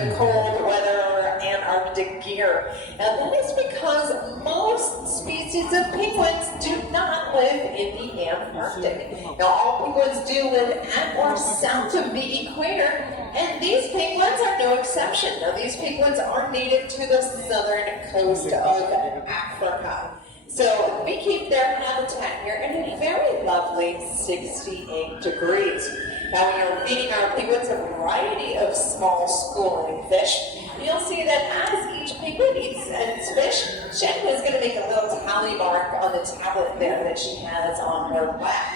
of cold weather Antarctic gear. And that is because most species of penguins do not live in the Antarctic. Now, all penguins do live at or south of the equator, and these penguins are no exception. Now, these penguins are native to the southern coast of Africa. So we keep their habitat here at a very lovely 68 degrees. Now we are feeding our penguins a variety of small schooling fish. You'll see that as each penguin eats its fish, Shen is going to make a little tally mark on the tablet there that she has on her lap.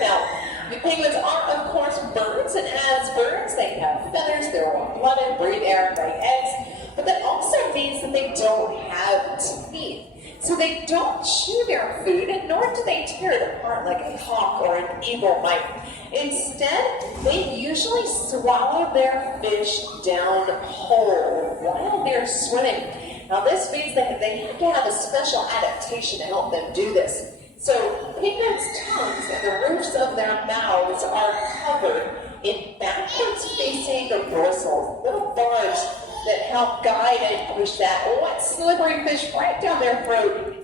Now, the penguins are, of course, birds, and as birds, they have feathers, they're warm-blooded, breathe air, lay eggs, but that also means that they don't have teeth. So they don't chew their food, and nor do they tear it apart like a hawk or an eagle might. Instead, they usually swallow their fish down whole while they're swimming. Now this means that they have to have a special adaptation to help them do this. So penguins' tongues and the roofs of their mouths are covered in backwards facing bristles, little barbs that help guide and push that wet, slippery fish right down their throat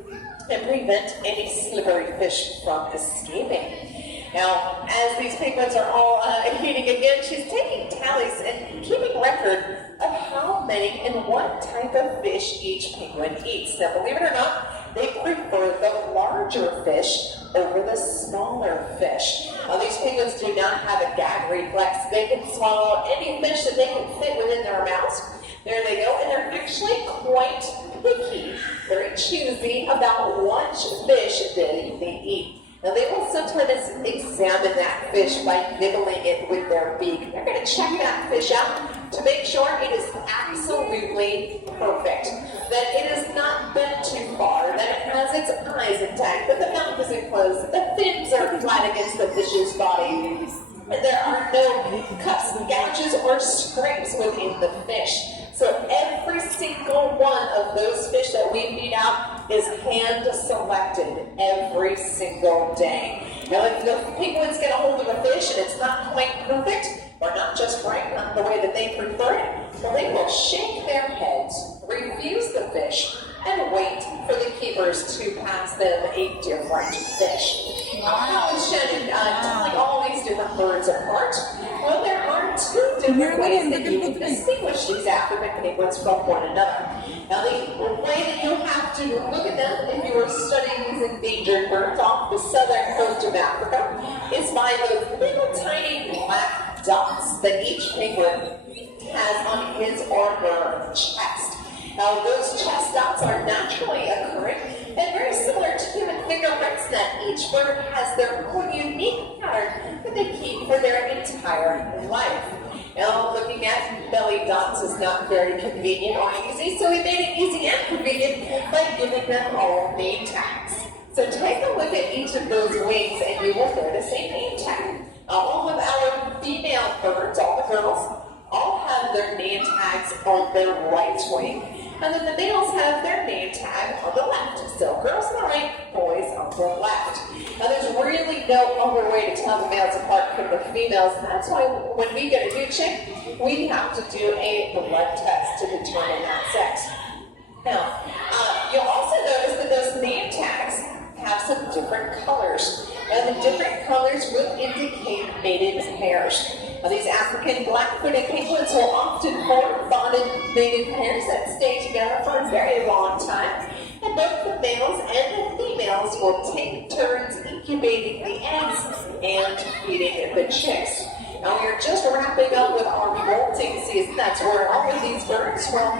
and prevent any slippery fish from escaping. Now, as these penguins are all eating again, she's taking tallies and keeping record of how many and what type of fish each penguin eats. Now, believe it or not, they prefer the larger fish over the smaller fish. Now, these penguins do not have a gag reflex. They can swallow any fish that they can fit within their mouths. There they go, and they're actually quite picky, very choosy about what fish they eat. Now, they will sometimes examine that fish by nibbling it with their beak. They're going to check that fish out to make sure it is absolutely perfect, that it is not bent too far, that it has its eyes intact, that the mouth isn't closed, that the fins are flat against the fish's body, and there are no cuts, gouges, or scrapes within the fish. So every single one of those fish that we feed out is hand-selected every single day. Now, if the penguins get a hold of a fish and it's not quite perfect, or not just right, not the way that they prefer it, well, they will shake their heads, refuse the fish, and wait for the keepers to pass them a different fish. How is Shannon telling all these different birds apart? Well, there are two different ways that you can distinguish these African penguins from one another. Now, the way that you have to look at them if you were studying these endangered birds off the southern coast of Africa is by those little tiny black dots that each penguin has on his or her chest. Now, those chest dots are naturally occurring and very similar to human fingerprints that each bird has their own unique pattern that they keep for their entire life. Now, looking at belly dots is not very convenient or easy, so we made it easy and convenient by giving them all name tags. So take a look at each of those wings and you will notice a name tag. All of our female birds, all the girls, all have their name tags on their right wing, and then the males have their name tag on the left. So girls on the right, boys on the left. Now there's really no other way to tell the males apart from the females, and that's why when we get a new chick, we have to do a blood test to determine that sex. Now, you'll also notice that those name tags have some different colors. And the different colors will indicate mated pairs. Now, these African black-footed penguins will often form bonded mated pairs that stay together for a very long time. And both the males and the females will take turns incubating the eggs and feeding the chicks. Now, we are just wrapping up with our molting season. That's where all of these birds will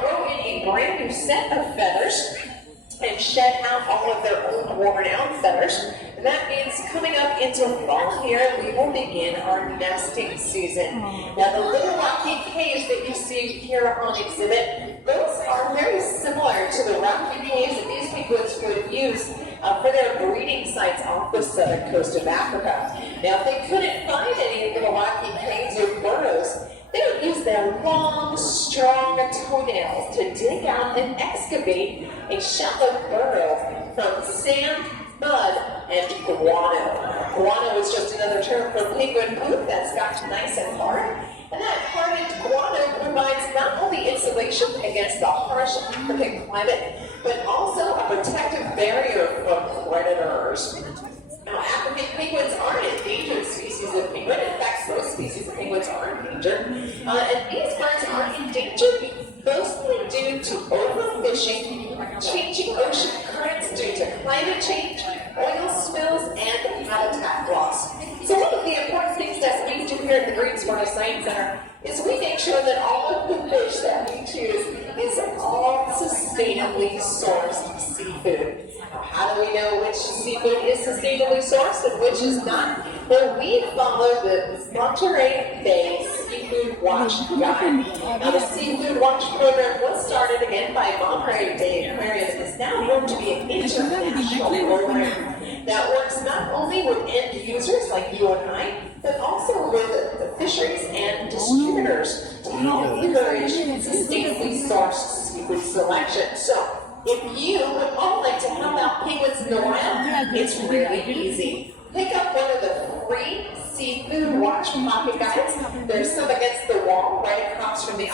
grow in a brand new set of feathers and shed out all of their old worn-out feathers. And that means coming up into fall here, we will begin our nesting season. Now, the little rocky caves that you see here on exhibit, those are very similar to the rocky caves that these penguins would use for their breeding sites off the southern coast of Africa. Now, if they couldn't find any little rocky caves or burrows, they would use their long, strong toenails to dig out and excavate a shallow burrow from sand, mud, and guano. Guano is just another term for penguin poop that's got nice and hard. And that hardened guano provides not only insulation against the harsh African climate, but also a protective barrier from predators. Now, African penguins are an endangered species of penguin. In fact, most species of penguins are endangered. And these birds are endangered mostly due to overfishing, changing ocean currents due to climate change, oil spills, and habitat loss. So one of the important things that we do here at the Greensboro Science Center is we make sure that all of the fish that we choose is all sustainably sourced seafood. Now, how do we know which seafood is sustainably sourced and which is not? Well, we follow the Monterey Bay Seafood Watch Guide. Now, the Seafood Watch program was started again by Monterey Bay Aquarium and is now going to be an international program that works not only with end users like you and I, but also with the fisheries and distributors to help encourage sustainably sourced seafood selection. So, if you would all like to help out penguins in the wild, it's really easy. Pick up one of the free Seafood Watch pocket guides. There's some against the wall right across from the